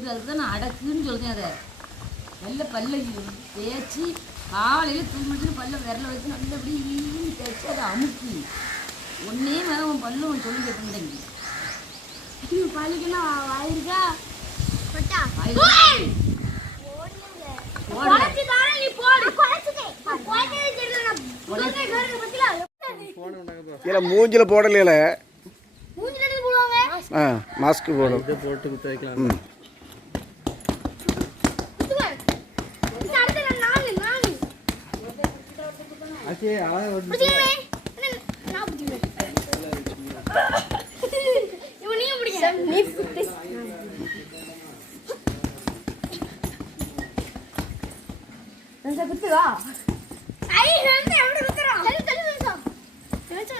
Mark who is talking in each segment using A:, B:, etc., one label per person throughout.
A: இருக்கு அதுக்கு தான் நான் அடக்குன்னு சொல்றேன் அதை. நல்ல பல்ல தேய்ச்சி காலையில் தூங்கிட்டு பல்ல விரல வச்சு நல்ல ஈன்னு தேய்ச்சி அதை அமுக்கி. ஒன்னே மேலே உன் பல்லு உன் சொல்லி கேட்டுட்டேங்க
B: பள்ளிக்குன்னா வாயிருக்கா?
C: மூஞ்சில் போடலையில.
B: மூஞ்சில இருந்து போடுவாங்க?
C: ஆ மாஸ்க் போடும்
D: போட்டு குத்த வைக்கலாம்
C: ம்
B: குத்துங்க இது அடுத்த நாலு நாலு
D: ஆச்சே அழகா ஒரு
B: பிடிச்சிக்கவே நான் பிடிச்சிக்கிறேன் இவன் நீங்க பிடிங்க நீ குத்துவா ஐ நான் எப்படி குத்துறான் தள்ளு தள்ளு நிமிஷம் நிமிஷம்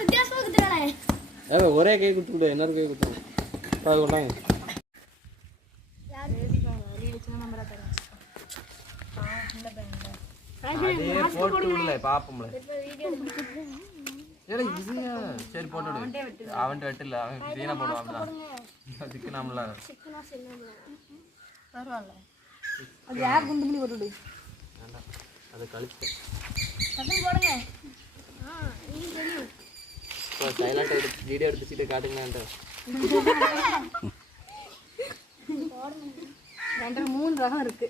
B: வித்தியாசமா குத்துறானே
D: ஏ ஒரே கை குத்து விடு இன்னொரு கை குத்து பாரு கொண்டாங்க. அதே போட்டு விடல பாப்போம்ல. ஏடா இதுயா சரி போட்டு விடு. அவன்கிட்ட வெட்டல அவன் சீனா போடுவான் அப்படிதான். அதுக்கு நம்மள? அதை கழிச்சு சைலண்ட் எடுத்து வீடியோ எடுத்துட்டு காட்டுங்களான்ட்டு.
E: ரெண்டு மூணு ரகம் இருக்கு.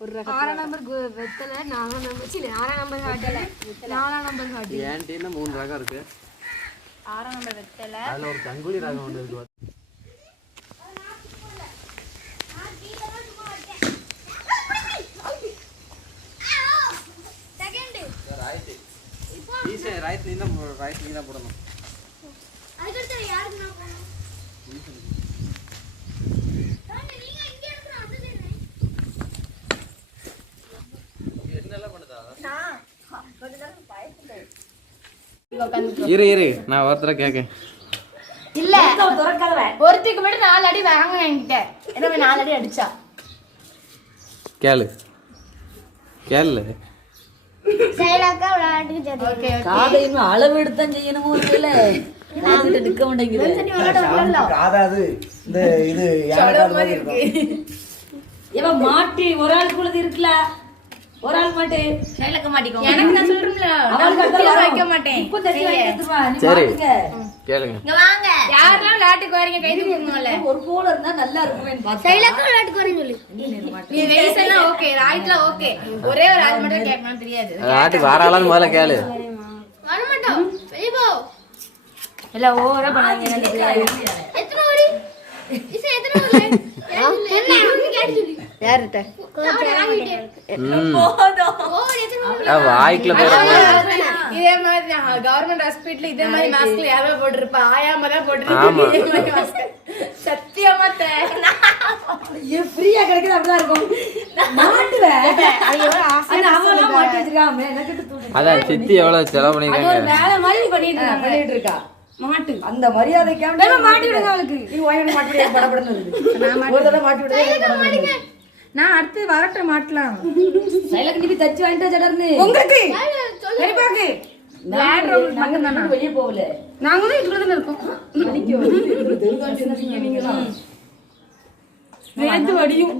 E: ஒரு ஆறாம் நம்பர் வெத்தலை நாலாம் நம்பர் சரி ஆறாம் நம்பர் காட்டல. நாலாம் நம்பர் காட்டு.
D: ஏன்ட்டின்னு மூணு ரகம் இருக்கு?
E: ஆறாம் நம்பர் வெத்தலை.
D: அதுல ஒரு தங்குலி ரகம் ஒன்று இருக்கு ரைட் நீ தான் ரைட் நீ தான் போடணும்.
B: அதுக்கடுத்து யாருக்கு
D: இரு இரு. நான் ஒருத்தர கேட்க
E: இல்ல. ஒருத்திக்கு மட்டும் நாலு அடி வாங்க என்கிட்ட. என்ன நாலு அடி அடிச்சா?
D: கேளு. கேளு.
A: செய்யணுமோ இல்லை மாட்டேங்குது.
C: இந்த இது
A: மாட்டி ஒரு ஆளுக்கு உள்ளது இருக்குல்ல ஒரு ஆள் கையிலக்க
E: எனக்கு நான் சொல்றேன்ல.
A: அவளுக்கு
E: வைக்க மாட்டேன்.
A: இப்போ நீ.
D: கேளுங்க.
E: இங்க வாங்க. யாரெல்லாம் விளையாட்டுக்கு வரீங்க கை
A: ஒரு போல இருந்தா நல்லா இருக்குமேன்னு பார்த்தா.
B: சைலாக்கா விளையாட்டுக்கு வரேன்னு சொல்லி.
E: நீ வயசு எல்லாம் ஓகே ஒரே ஒரு ஆள் மட்டும் கேட்கணும்னு தெரியாது.
D: ஆட்டுக்கு வாராளான்னு முதல்ல கேளு.
B: வரமாட்டோம். வெளியே போ.
E: இல்ல ஓவரா பண்ணாங்க
B: எத்தனை ஓடி இசை எத்தனை ஓடி என்ன கேட்டு சொல்லி.
E: யார்கிட்ட? இதே மாதிரி கவர்மெண்ட் ஹாஸ்பிட்டல் இதே மாதிரி மாஸ்க்ல யாரோ போட்டிருப்பா. ஆயாம தான்
D: ஆமா.
E: போட்டிருப்பா சத்தியமா
A: ஃப்ரீயா கிடைக்குது அப்படிதான் இருக்கும்.
D: அதான் சித்தி எவ்வளவு செலவு
A: அது ஒரு
D: பண்ணிருக்காங்க
A: வேலை மாதிரி பண்ணிட்டு இருக்கா பண்ணிட்டு இருக்கா? மாட்டு. அந்த மரியாதைக்காக மாட்டி விடுங்க அவளுக்கு. நீ ஓயன மாட்டி விட படபடன்னு வருது. ஒரு தடவை மாட்டி விடுங்க
E: நான் அடுத்து வரட்ட மாட்டலாம்.
A: சைலக்கு நீ தச்சு வாங்கிட்டா சடர்னு
E: உங்களுக்கு? பெரியப்பாக்கு விளையாடுறவங்களுக்கு மட்டும் தானா?
A: வெளியே போகல.
E: நாங்களும் இதுக்குள்ள தானே இருக்கோம். நேத்து வடியும்.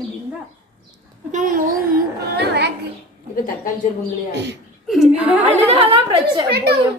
A: தக்காளி
E: பிரச்சனை.